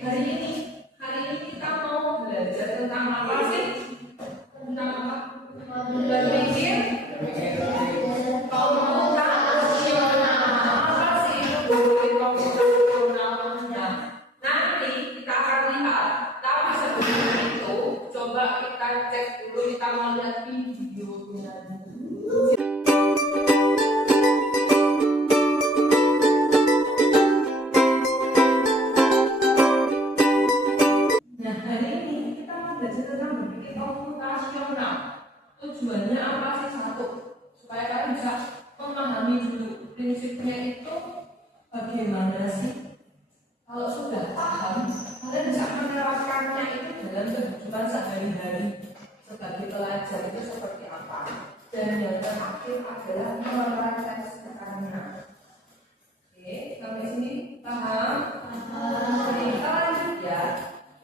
hari ini kita mau belajar tentang apa sih? Tentang apa? Berpikir komputasional. Apa sih itu komputasional? Nah, nanti kita akan lihat. Tapi sebelum itu, coba kita cek dulu, kita mau lihat videonya dulu. Nah, hari ini kita mau belajar tentang berpikir komputasional. Tujuannya apa sih? Satu, supaya kalian bisa memahami dulu prinsipnya itu bagaimana sih. Kalau sudah paham, kalian bisa menerapkannya itu dalam kehidupan sehari-hari sebagai pelajar itu seperti apa. Dan yang terakhir adalah mempraktekkannya. Oke, sampai sini paham? Kita lanjut ya.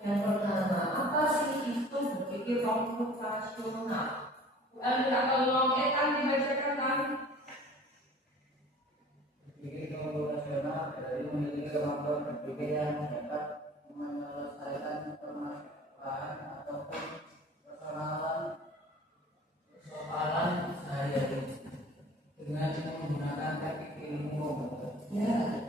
Yang pertama, apa sih itu berpikir komputasional? Kita tolong kan dibacakan kan? Berpikir komputasional dari memiliki kemampuan berpikir yang dapat menyelesaikan permasalahan ataupun persoalan sehari-hari dengan menggunakan teknik ilmu. Ya,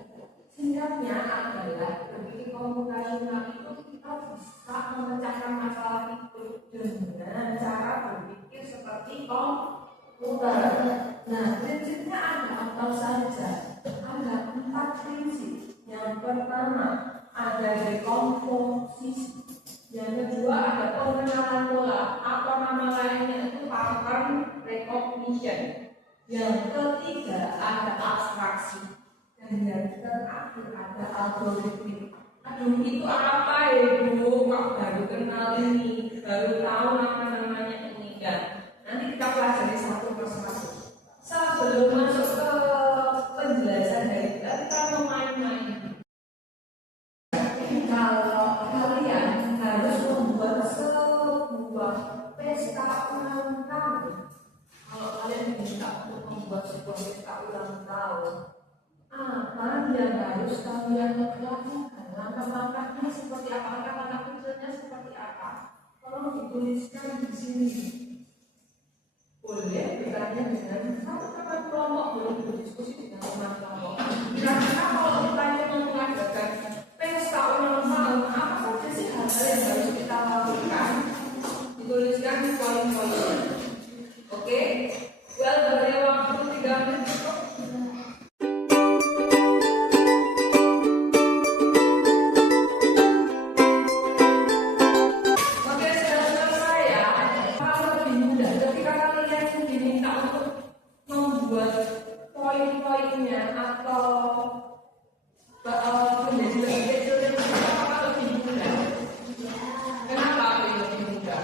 singkatnya adalah berpikir komputasional itu kita bisa memecahkan masalah itu dengan cara berpikir seperti komputer. Nah, prinsipnya ada apa saja? Ada 4 prinsip. Yang pertama ada dekomposisi. Yang kedua ada pengenalan pola. Apa nama lainnya itu pattern recognition. Yang ketiga ada abstraksi. Dan yang terakhir ada algoritmik. Aduh, itu apa ya Bu? Kok baru kenal ini, baru tahu nama-namanya ini ya. Nanti kita pelajari satu persatu. Sebelum masuk ke penjelasan dari kita mau main-main. Kalau kalian harus membuat sebuah pesta ulang tahun, kalau kalian minta untuk membuat sebuah pesta ulang tahun, apa yang harus kalian lakukan? Langkah-langkahnya seperti apa? Langkah-langkah kecilnya seperti apa? Tolong dituliskan di sini. Boleh bertanya dengan teman-teman kelompok, boleh berdiskusi dengan teman kelompok. Kira-kira kalau kita ingin mengadakan pesta ulang tahun, apa saja sih hal-hal yang harus kita lakukan? Dituliskan di poin-poinnya. Oke? Well, beri waktu 3 menit cukup. Poin-poinnya atau menjadi lebih kecil dan apa lebih mudah? Kenapa lebih mudah?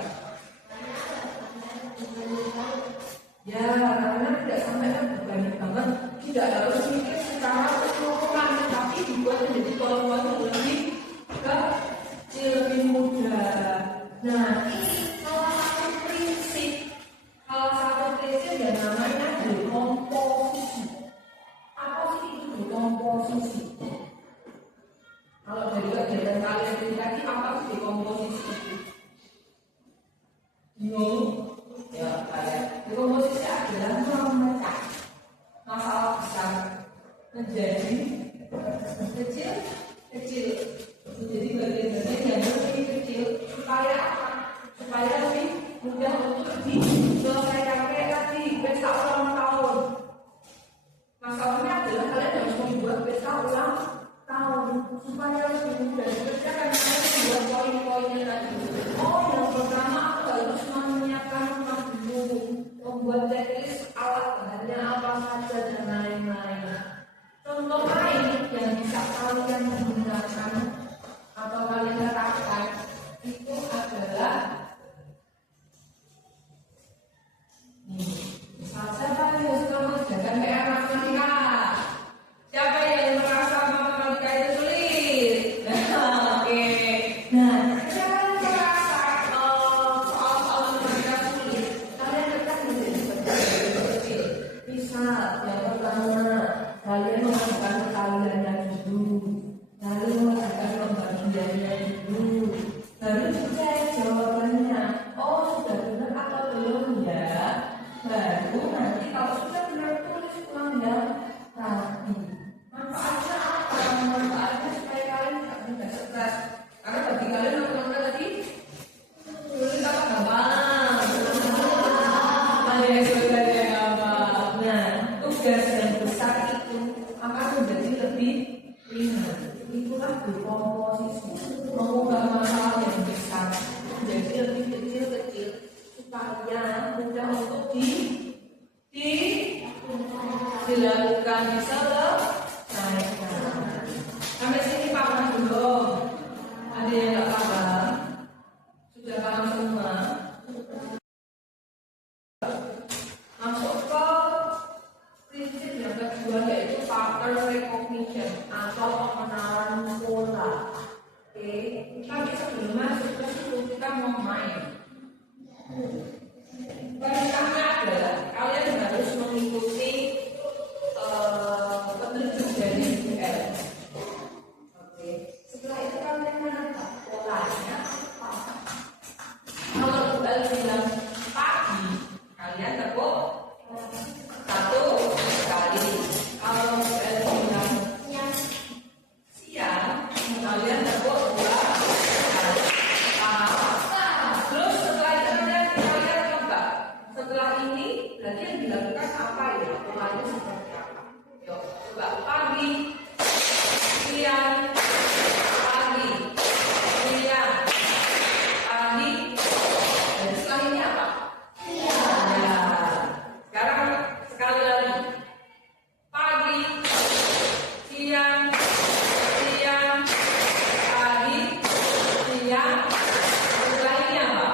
Ya, karena tidak sampai terbebani banget, tidak harus mikir secara keseluruhan, tapi dibuat menjadi poin-poin yang lebih kecil, lebih mudah. Nah, ini salah satu prinsip yang namanya dekomposisi. Apa sih itu dekomposisi? Kalau dari kegiatan kalian ini tadi, apa sih dekomposisi itu? Bingung? Ya, kayak dekomposisi adalah memecah masalah besar menjadi kecil, menjadi bagian-bagian yang lebih kecil supaya apa? Supaya lebih mudah untuk diselesaikan. Kayak tadi pesta ulang tahun. Masalahnya adalah kalian harus membuat pesta ulang tahun supaya lebih mudah. Kerjakan kalian membuat poin-poinnya tadi. Oh, yang pertama aku harus menyiapkan rumah dulu, membuat checklist alat bahannya apa saja dan lain-lain. Contoh lain yang bisa kalian menggunakan atau kalian terapkan itu adalah siapa yang suka mengerjakan PR matematika? Siapa yang merasa matematika itu sulit? Nah, atas. Karena bagi kalian apa tadi? Sulit apa gampang? Ada yang sulit ada yang gampang. Nah, tugas yang besar itu akan menjadi lebih ringan. Itulah berkomposisi, mengubah masalah yang besar menjadi lebih kecil-kecil supaya mudah untuk dilakukan diselesaikan. Sampai sini paham belum? Ada yang nggak paham? Sudah paham semua? Masuk ke prinsip yang kedua yaitu pattern recognition atau pengenalan pola. Oke, tapi sebelum masuk ke situ kita mau main. Perintahnya adalah kalian harus mengikuti petunjuk dari UL. Oke, setelah itu kalian menata polanya apa? Kalau UL bilang pagi, kalian tepuk 1 kali. Kalau UL bilang siang, kalian tepuk 2 kali. Terus setelah itu kalian coba. Setelah ini berarti yang dilakukan apa ya? Polanya seperti apa? Yuk, coba pagi, siang, pagi, siang, pagi. Dan setelah ini apa? Ya. Sekarang sekali lagi. Pagi, siang, siang, pagi, siang. Setelah ini apa?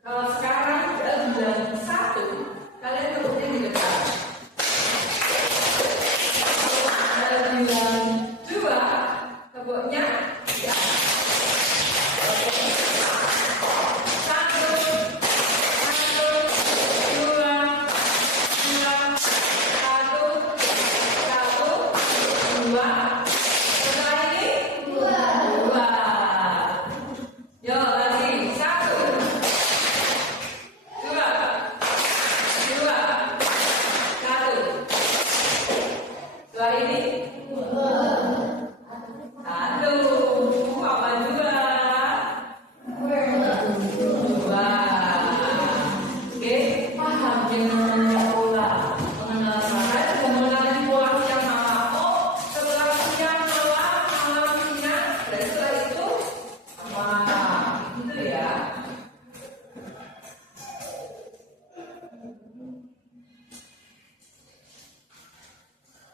Kalau sekarang udah bilang 1, kalian tepuknya di depan. Kalau udah bilang 2, tepuknya di atas. Oke. 1, 2, 2. Setelah ini 2. Yuk lagi 1, 2, 2, 1. Setelah ini 1, apa 2? 2. Oke, paham dengan pola. Mengenal saya sudah mengenali pola siang malam. Oh, setelah siang malam, malam siang, dan setelah itu apa? Gitu ya.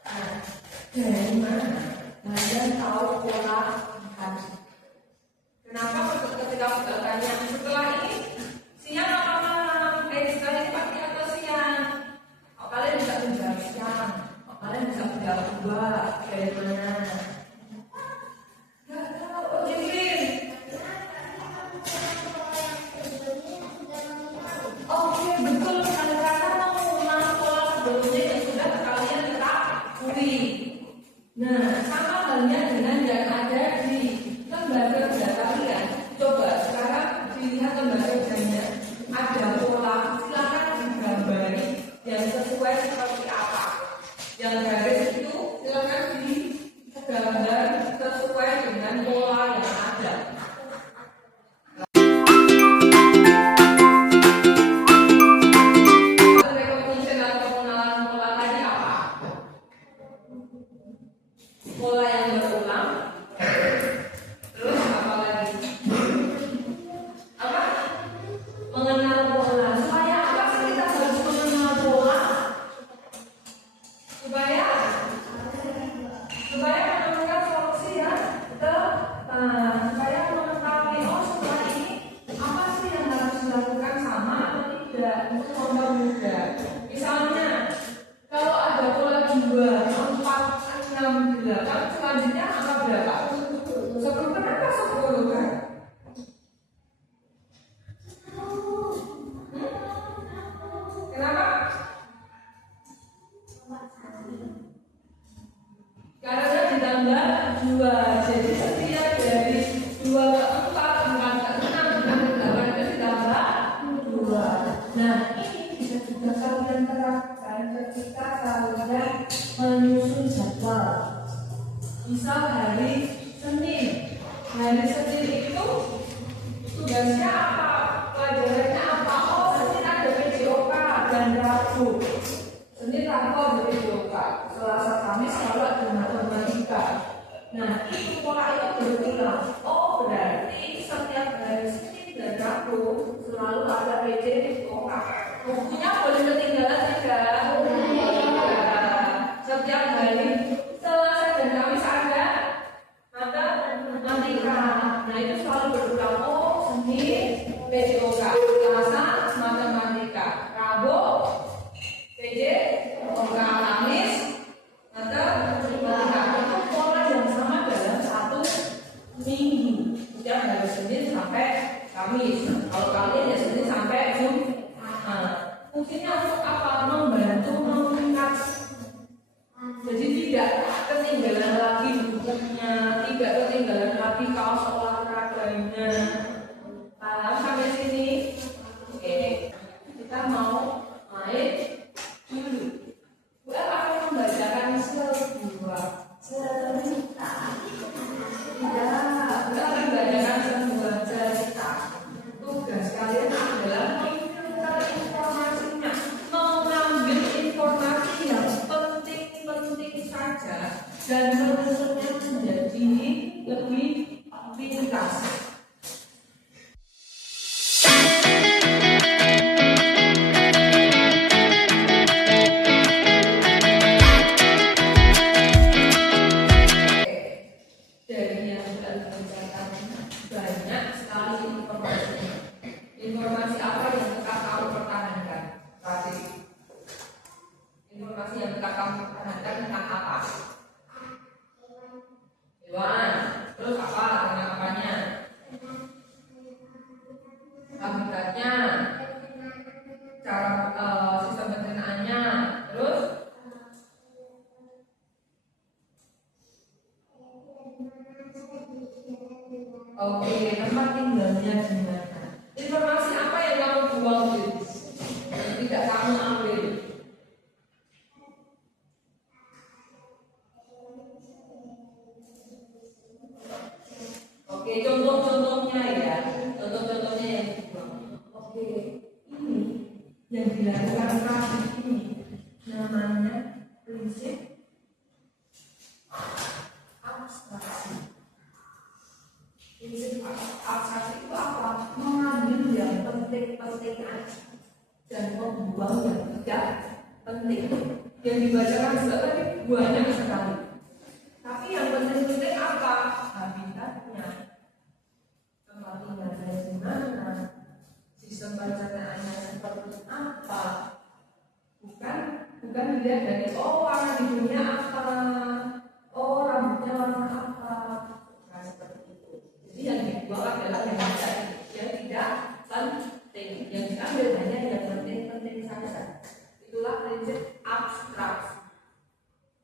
Nah, dari mana kalian tahu pola makan? Kenapa ketika bertanya setelah ini siang apa malam? Setelah ini pagi atau siang? Oh, kalian bisa menjawab siang. Oh, kalian bisa menjawab 2. Dari mana? Gak tahu. Oh, Jimin. Oke, betul. Karena mengulang pola sebelumnya yang sudah kalian ketahui. Nah, sama halnya dengan yang ada di Hari Senin itu tugasnya apa? Pelajarannya apa? Oh, Senin ada PJOK dan Rabu. Senin Rabu ada PJOK. Selasa Kamis kalau ada matematika. Nah, itu pola itu berulang. Oh, berarti setiap hari Senin dan Rabu selalu ada PJOK. Bukunya boleh ketinggalan tidak? Setiap hari Selasa dan Kamis ada matematika. Nah, itu selalu berulang. Oh, Senin PJOK, Selasa matematika, Rabu PJOK, Kamis matematika. Itu pola yang sama dalam satu minggu. Setiap hari Senin sampai Kamis. Kalau kalian ya Senin sampai Jumat. Fungsinya untuk apa? Membantu mengingat. Jadi tidak ketinggalan lagi bukunya, tidak ketinggalan lagi kaos olahraganya. Paham sampai sini? Oke, kita mau main dulu. Bu akan membacakan sebuah cerita. Tidak, Bu akan membacakan sebuah cerita. Tugas kalian adalah memfilter informasinya, mengambil informasi yang penting saja dan menyusunnya menjadi lebih ringkas. Dari yang sudah dibacakan banyak sekali informasi. Informasi apa yang tetap kamu pertahankan? Tadi informasi yang tetap kamu pertahankan tentang apa? Hewan. Terus apa? Tentang apanya? Habitatnya, cara sistem pencernaannya. Terus oke, tempat tinggalnya gimana? Informasi apa yang kamu buang, yang tidak kamu ambil? Oke, contoh-contohnya ya. Contoh-contohnya yang dibuang. Oke, ini yang dilakukan kali ini namanya prinsip abstraksi. Prinsip abstraksi itu apa? Mengambil yang penting-penting aja dan membuang yang tidak penting. Yang dibacakan juga tadi banyak sekali. Tapi yang penting-penting apa? Habitatnya, tempat tinggalnya gimana, sistem pencernaannya seperti apa. Bukan dilihat dari warna hidungnya apa, rambutnya warna apa. Nah, seperti itu. Jadi yang dibuang adalah yang tidak penting, yang diambil hanya yang penting-penting saja. Itulah prinsip abstraksi.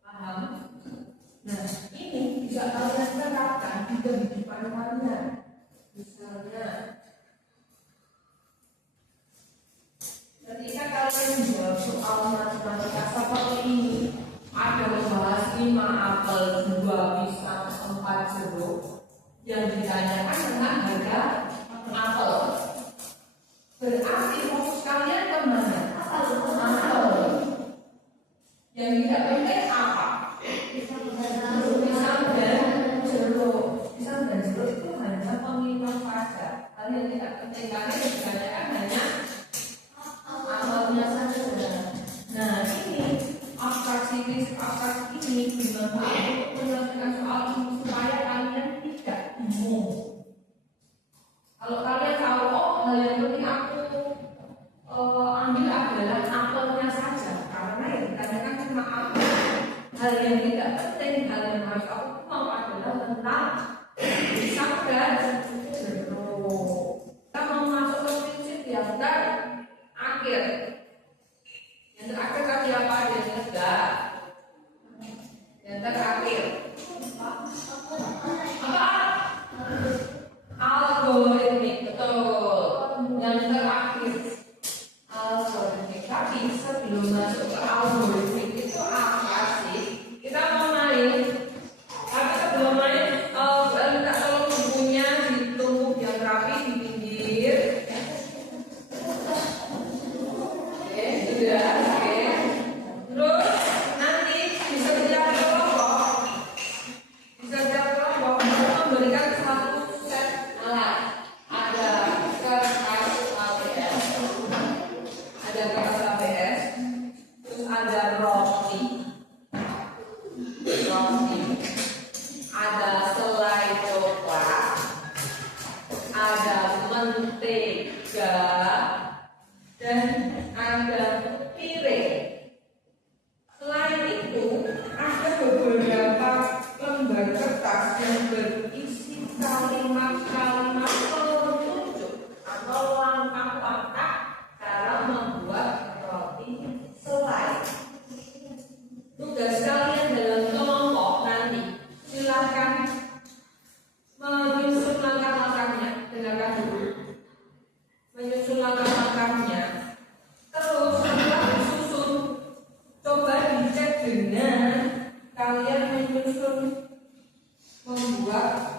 Paham? Nah, ini bisa kalian terapkan di kehidupan kalian. Misalnya, ketika kalian menjawab soal matematika seperti ini, ada membahas 5 apel, 2 pisang, 4 jeruk, yang ditanyakan tentang harga apel. Berarti fokus kalian kemana? Apel. Yang tidak penting apa? Pisang dan jeruk. Pisang dan jeruk itu hanya pengingat saja. Hal yang tidak penting karena yang ditanyakan hanya apelnya saja. Nah, ini prinsip abstraksi ini dibantu untuk menyelesaikan soal ini supaya kalian tidak bingung. Kalau kalian tahu, hal yang penting aku ambil adalah apelnya saja, karena yang ditanyakan cuma apel. Hal yang tidak penting, hal yang harus aku tahu adalah tentang pisang dan jeruk. Kita mau masuk ke prinsip yang terakhir. Yang terakhir tadi apa? Yang terakhir apa? Algoritmik, betul. Yang terakhir algoritmik. Tapi sebelum masuk ke algoritmik itu apa sih? Kita mau main. Tapi sebelum main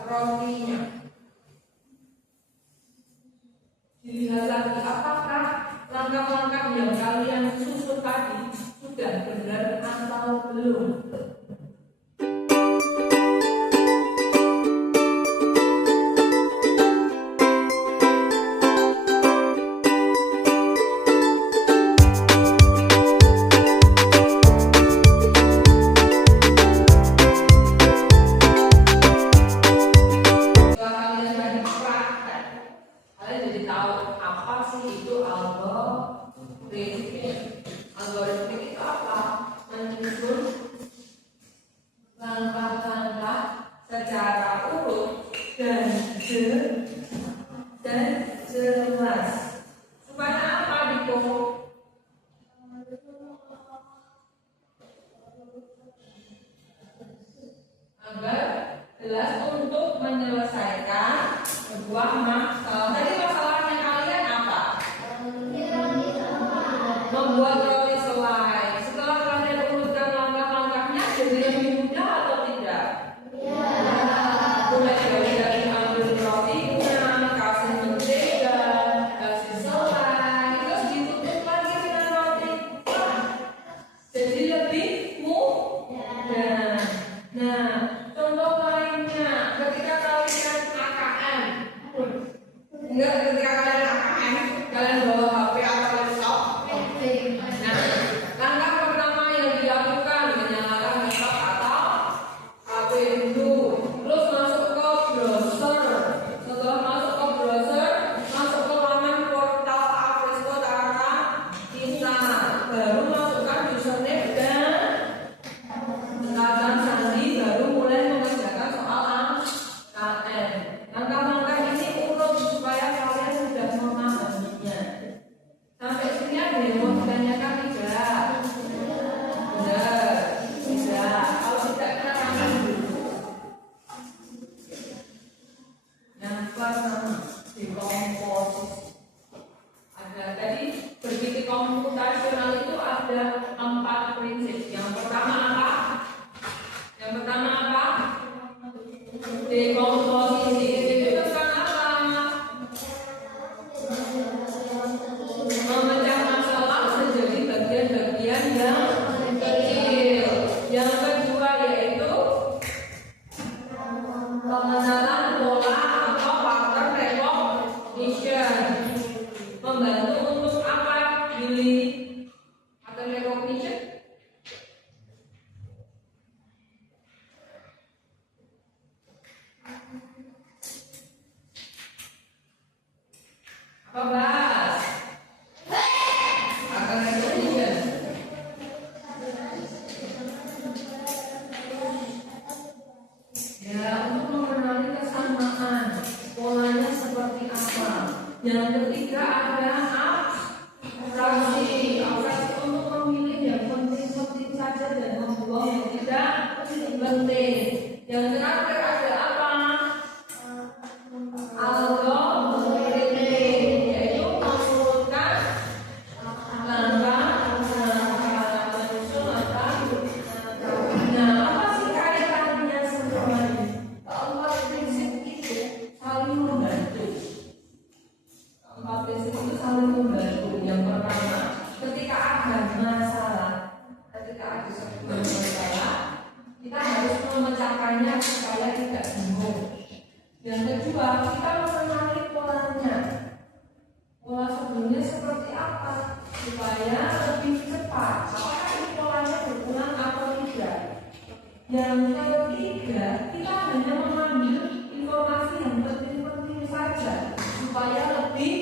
rotinya. Dilihat lagi apakah langkah-langkah yang kalian susun tadi sudah benar atau belum. Algoritmik itu apa? Menyusun langkah-langkah secara urut dan jelas. Supaya apa Diko? Agar jelas untuk menyelesaikan sebuah masalah. Tadi masalahnya kalian apa? Membuat roti selai. Setelah kalian urutkan langkah-langkahnya, jadi lebih mudah atau tidak? Mulai dari ambil rotinya, kasih mentega, kasih selai, terus ditutup lagi dengan roti. Jadi lebih mudah. Nah, contoh lainnya, ketika kalian AKM, enggak, ketika kalian AKM, kalian bawa HP atau laptop. Nah, langkah pertama yang dilakukan menyalakan laptop atau HP dulu, terus masuk ke browser. Setelah masuk ke browser, masuk ke laman portal Alfresco Tara kita, baru masukkan username dan kata sandi, baru mulai mengerjakan soal AKM. Langkah-langkah ini urut supaya kalian sudah memahaminya. Sampai sini ada yang mau ditanyakan tidak? Benar, tidak. Kalau tidak kita tanya dulu. Yang pertama dekomposisi. Ada tadi berpikir komputasional itu ada 4 prinsip. Yang pertama apa? Yang pertama apa? Dekomposisi. Itu tentang apa? Memecah masalah menjadi bagian-bagian yang kecil. Yang kedua yaitu pengenalan pola atau pattern recognition. Membantu untuk apa? Billy pattern recognition. Apa bahas? Pattern recognition. Ya, untuk mengenali kesamaan, polanya seperti apa. Yang ketiga ada abstraksi. Abstraksi untuk memilih yang penting-penting saja dan membuang yang tidak penting. Yang terakhir ada apa? Algoritmik, yaitu mengurutkan langkah-langkah menyusun langkah. Nah, apa sih kaitannya semua ini? Keempat prinsip itu saling membantu. Keempat prinsip itu saling membantu. Yang pertama, ketika ada masalah, kita harus memecahkannya supaya tidak bingung. Yang kedua, kita mengenali polanya. Pola sebelumnya seperti apa supaya lebih cepat. Apakah ini polanya berulang atau tidak? Yang ketiga, kita hanya mengambil informasi yang penting-penting saja supaya lebih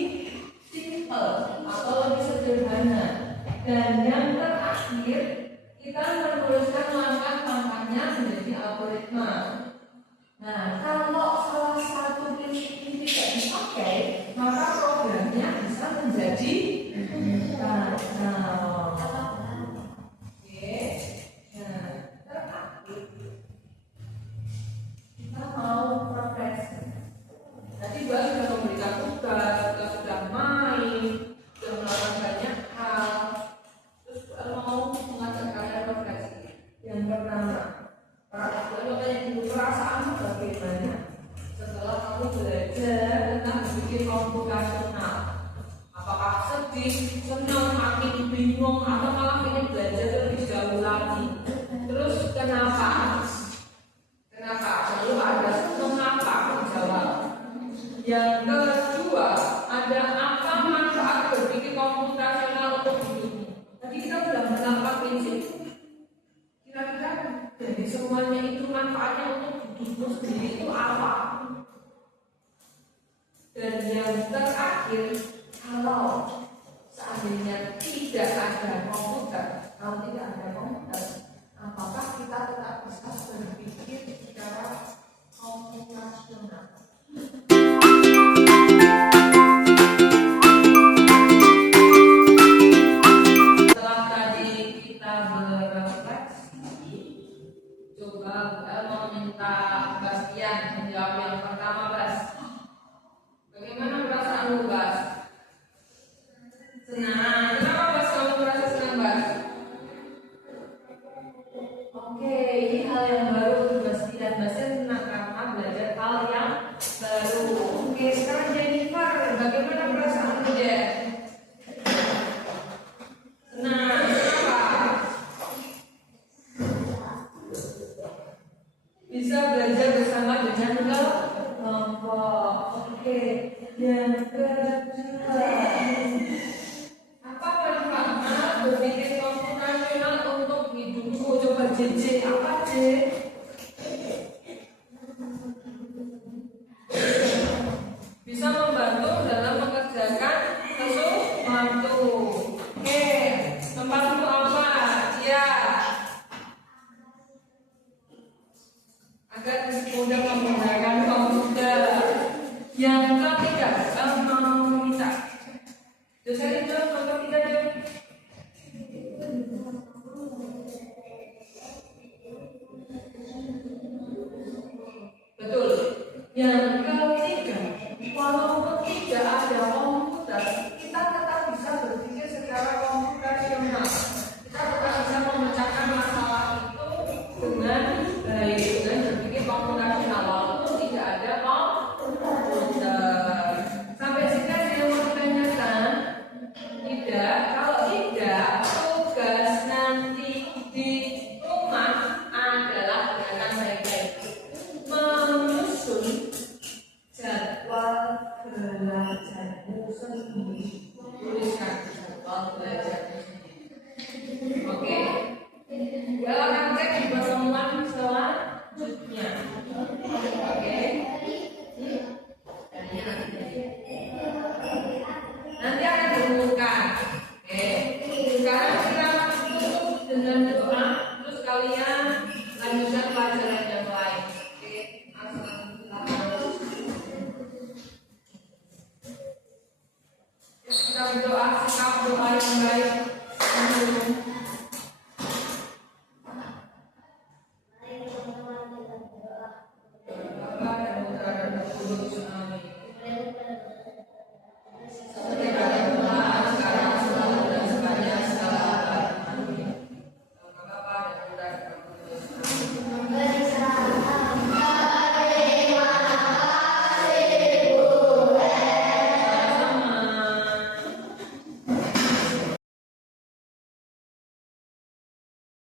simple atau lebih sederhana. Dan yang terakhir, kita menuliskan langkah-langkahnya menjadi algoritma. Nah, kalau salah satu prinsip ini tidak komputasional? Apakah sedih, senang, makin bingung, atau malah ingin belajar lebih jauh lagi? Terus kenapa? Kenapa? Selalu ada mengapa dijawab. Yang kedua, ada apa manfaat berpikir komputasional untuk hidupmu? Tadi kita sudah menangkap prinsip. Kira-kira dari semuanya itu manfaatnya untuk hidupmu sendiri itu apa? Dan yang terakhir, kalau seandainya tidak ada komputer, apakah kita tetap bisa berpikir secara komputasional? Setelah tadi kita berefleksi, coba mau minta Bastian menjawab yang pertama, Bas. Bagaimana perasaanmu, Bas? Senang. Kenapa Bas kamu merasa senang, Bas? Oke, ini hal yang baru untuk Bastian. Bastian senang karena belajar hal yang baru. Oke, sekarang Jennifer, bagaimana perasaanmu, Jen? Senang. Kenapa? Bisa belajar bersama dengan kelompok. Oke, yang kedua, apa manfaat berpikir komputasional untuk hidupku? Coba JJ, apa J? Bisa membantu dalam mengerjakan sesuatu. Oke, tempatmu apa? Ya, agar mudah menggunakan komputer. Yang ketiga, mau minta dosen itu contoh kita dong. Betul. Yang